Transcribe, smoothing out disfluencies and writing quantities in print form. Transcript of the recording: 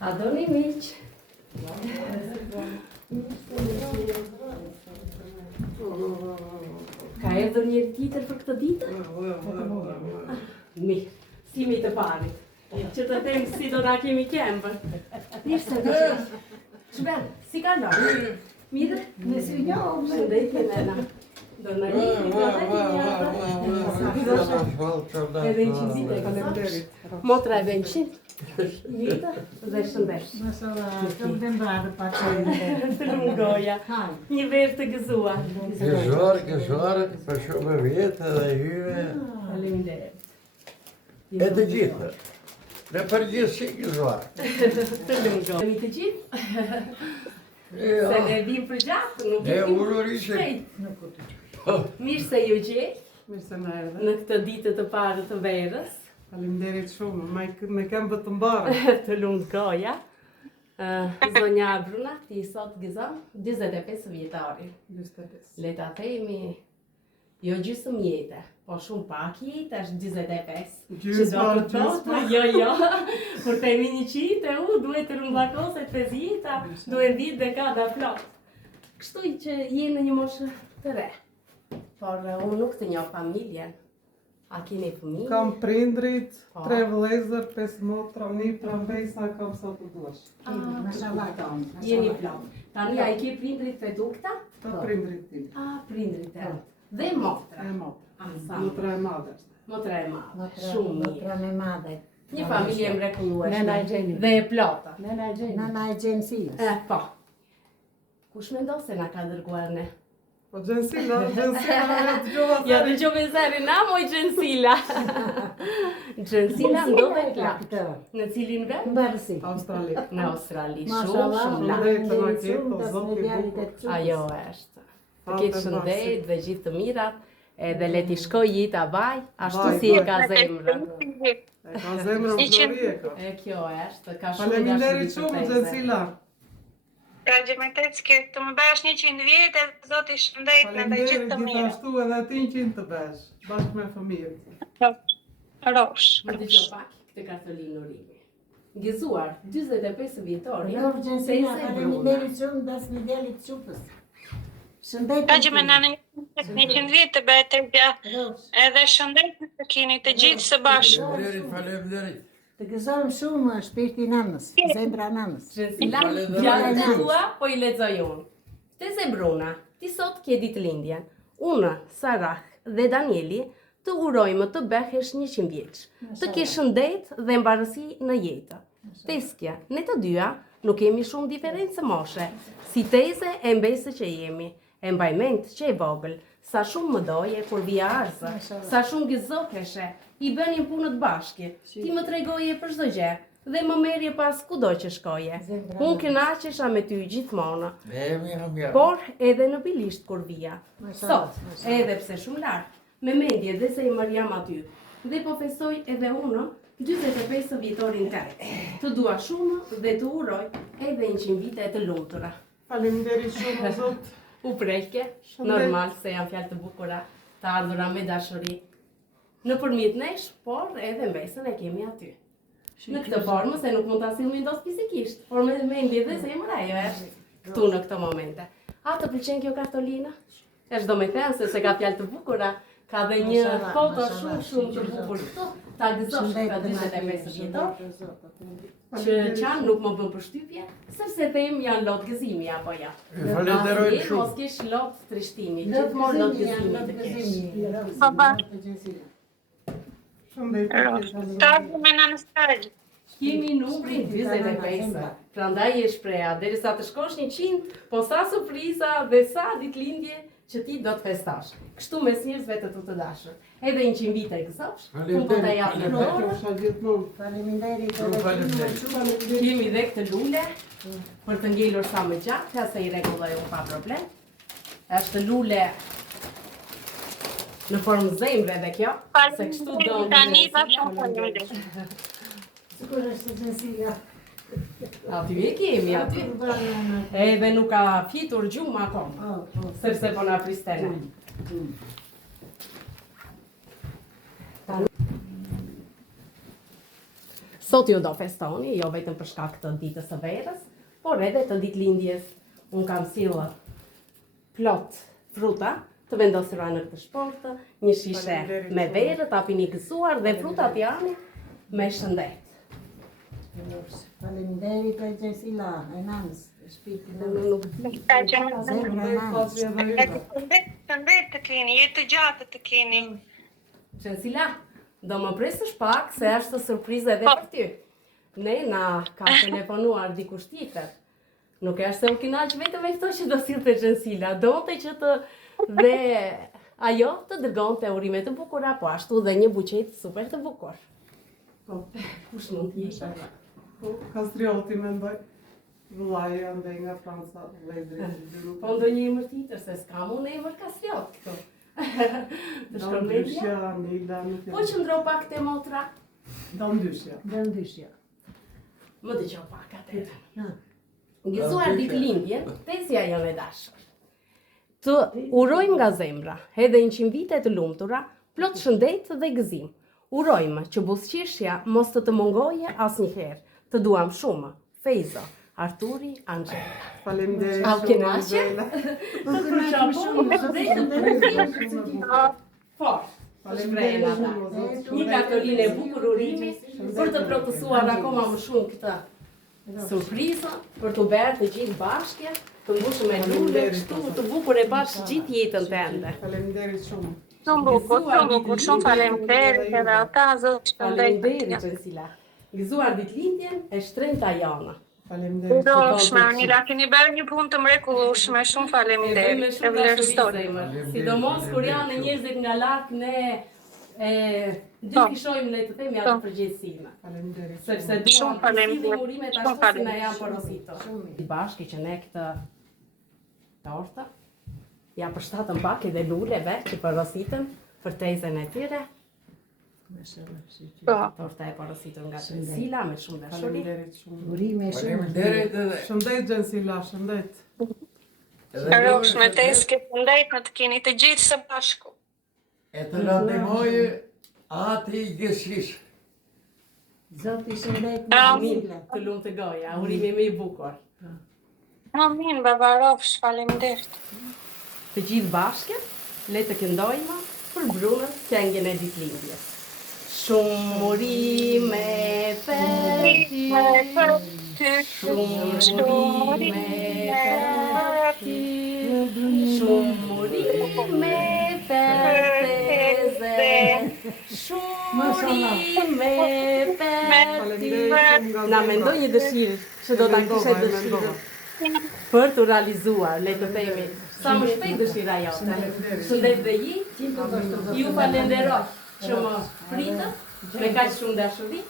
A doni miq? Ka erdhur njëri tjetër për këtë ditë? Mirë, si mi të parit. Që të them si do na kemi kembër. Mirë se të qesh. Shben, si ka nërë? Mirë? Në si njohë. Shëndetje nena. Do në rikë një edhe në qimë vite e kalemderit. Motra e venqin. Mirë dhe shëndesh. Mashallah, kam të mbarë pa qëjnë. Të lungoja. Një verë të gëzuar. Gëzuar, për shumë vjetë dhe hyve. Faleminderit. E të gjithë. Në përgjithësi gëzuar. Të lungoja. Jemi të gjithë? Se ne vim për gjatë, nuk Ne ullurishim. Mirë se ju gjej Mirë se më erdhe. në këtë ditë të parë të verës. Faleminderit shumë, me kem bë të mbarë. Të lundë goja. Zonja Bruna, ti sot gëzon 25 vjetari. 25. Le ta themi, jo gjysmë jetë, po shumë pak jetë, është 25. Gjysmë. Jo. Kur themi 100, duhet të rumbakoset 5 jeta, duhet ditë dekada plot. Kështu që je në një moshë të re. Por unë nuk të njoh familjen. A keni fëmijë? Kam prindrit, 3 vëllezër, 5 motra, një pranvesa, kam sa të duash. Mashallah kam. Jeni plot. Tani a i ke prindrit të dukta? Ta prindrit tim. A, prindrit e. Dhe motra. E motra. Sa. Motra e madhe. Motra e madhe. Shumë mirë. Motra me madhe. Një familje mrekullueshme. Nena e Gjeni. Dhe e plota. Nena e Gjenësijës. Po. Kush mendo se na ka dërguar ne? Po Gjensila e të gjova Ja dhe gjove zeri na moj Gjensila. Gjensila ndodhet lartë. Në cilin vend? Mbarësi. Australi. Në Australi. Shumë Mashallah, lartë. Ajo është. Të ketë shëndet dhe gjithë të mirat. Edhe le t'i shkoj jeta vaj, ashtu si e ka zemrën. E ka zemrën flori e ka. E kjo është, ka shumë Faleminderit shumë, Gjensila. Ka Gjemëtecki, të më bësh 100 vjetë, Zoti shëndet në dhe gjithë të mirë. Gjithashtu edhe ti 100 të besh, bashkë me fëmijët. Rosh. Më dëgjoj pak këtë Kartolinë Urimi. Gëzuar 45 vjetori. Jo, Gjensila, faleminderit shumë das në djalit qupës. Shëndet. Ka Gjemë në 100 vjetë të bëhet e bja, Rosh. edhe shëndet në të kini të gjithë së bashkë. Faleminderit. Të gëzojmë shumë shpirti nanës, zemra nanës. Gjensila, gjatë të tua, po i lexoj unë. Te Zebruna, ti sot ke ditëlindjen. Unë, Sarah dhe Danieli të urojmë të bëhesh 100 vjeç. Të kesh shëndet dhe mbarësi në jetë. Teskja, ne të dyja nuk kemi shumë diferencë moshe. Si teze e mbese që jemi, e mbaj mend që e vogël, sa shumë më doje kur vija arzë, sa shumë gëzokeshe, i bënim punët bashkë, ti më tregoje për çdo gjë dhe më merje pas kudo që shkoje. Unë kënaqesha me ty gjithmonë, por edhe në bilisht kur vija. Sot, edhe pse shumë lartë, me mendje dhe zemër jam aty, dhe po festoj edhe unë 45 vjetorin të. Të dua shumë dhe të uroj edhe 100 vite të lumtura. Faleminderit shumë, Zot. U prejke, normal se janë fjalë të bukura, të ardhura me dashuri. Në përmjet nesh, por edhe mbesën e kemi aty. Në këtë formë se nuk mund ta sillni dos fizikisht, por me mendje dhe zemër ajo është këtu në këto momente. A të pëlqen kjo Kartolina? Është domethënë se ka fjalë të bukura, ka dhe një foto shumë të bukur këtu. Ta gëzosh ka 45 vjetor, që qanë nuk më bën përshtypje, sepse them janë lot gëzimi apo ja. Falenderojmë shumë. Mos kesh lot trishtimi, gjithmonë lot gëzimi të kesh. Baba. Shëndet. Ta me në nostalgjë. Kemi numrin 45, prandaj e shpreha, derisa të shkosh 100, po sa surpriza dhe sa ditëlindje që ti do të festash. Kështu mes njerëzve të të dashur. Edhe 100 vite e gëzosh, unë po ta jap në dorë. Faleminderit. Kemi dhe këtë lule, për të ngelur sa më gjatë, ka se i rregulloj unë pa problem. Është lule në formë zemre dhe kjo, se kështu do në Tani pa shumë faleminderit. Sikur është Gjensila. Aty e kemi, aty. Edhe nuk ka fitur gjumë akoma, sepse po na pristene. Sot ju do festoni, jo vetëm për shkak të ditës së verës, por edhe të ditëlindjes. Unë kam sjellë plot fruta të vendosura në këtë shportë, një shishe me verë, tapin i gëzuar dhe frutat janë me shëndet. Faleminderit e Gjensila, e nanës, e shpirti nanës. Shëndet të keni, jetë të gjatë të keni. Gjensila, do më presësh pak se është surprizë edhe për ty. Ne na ka telefonuar dikush tjetër. Nuk është se u kënaq vetëm me këto që do sillte Gjensila, donte që të dhe ajo të dërgonte urime të bukura, po ashtu dhe një buqet super të bukur. Po, kush mund të jesh? Po, kastrioti mendoj. Vllaja ndaj nga Franca, vëllezëri. Po ndonjë emër tjetër, se s'kam unë emër kastriot këtu. Të shkërmendja? Nila, Po qëndro pak te motra? Dandyshja. Dëndyshja. Më dëgjoj pak atëherë. Ha. Gëzuar ditëlindjen, tesja jonë e dashur. Të urojmë nga zemra, edhe 100 vite të lumtura, plot shëndet dhe gëzim. Urojmë që buzëqeshja mos të mungoje asnjëherë. Të duam shumë. Feizo, Arturi, Angela. Faleminderit. Au kënaqje? Të Fort. Faleminderit. Një kartolinë e bukur urimi për të plotësuar akoma më shumë këtë surprizë, për të bërë të gjithë bashkë, të mbushur me lule, kështu të bukur e bashkë gjithë jetën tënde. Faleminderit shumë. Shumë bukur, shumë faleminderit edhe ata, Zoti shpëndajë. Faleminderit Gjensila. Gëzuar ditëlindjen e shtrenjta jona. Faleminderit. Ndoshme, Nila, keni bërë një punë të mrekullueshme, shumë faleminderit. E vlerësoj. Sidomos kur janë njerëzit nga larg ne dy kishojmë le të themi atë përgjegjësinë. Faleminderit. Sepse duam Shumë të faleminderit. sillim urimet Shumë ashtu si na faleminderit. janë porositur. Bashkë që ne këtë tortë ja përshtatëm pak edhe luleve që porositën për tezën e tyre. Po. Torta e porositur nga Gjensila me shumë dashuri. Faleminderit shumë. Urime shumë. Faleminderit edhe. Shëndet Gjensila, shëndet. Roshme, teske, shëndet në të keni të gjithë së bashku. E të na ndihmojë ati i gëshish. Zoti shëndet Amin. Gjensila. Të lumë të goja, urimi më i bukur. Amin, babarofsh, faleminderit. Të gjithë bashkë, le të këndojmë për Brunën këngën e ditëlindjes. Shumë urime për ty, shumë urime për ty, shumë urime për teze, shumë urime për ty. Na mendoj një dëshirë që do ta kishe dëshirë për të realizuar, le të themi, sa më shpejt dëshira jote. Shëndet dhe ju falenderoj që më pritët me kaq shumë dashuri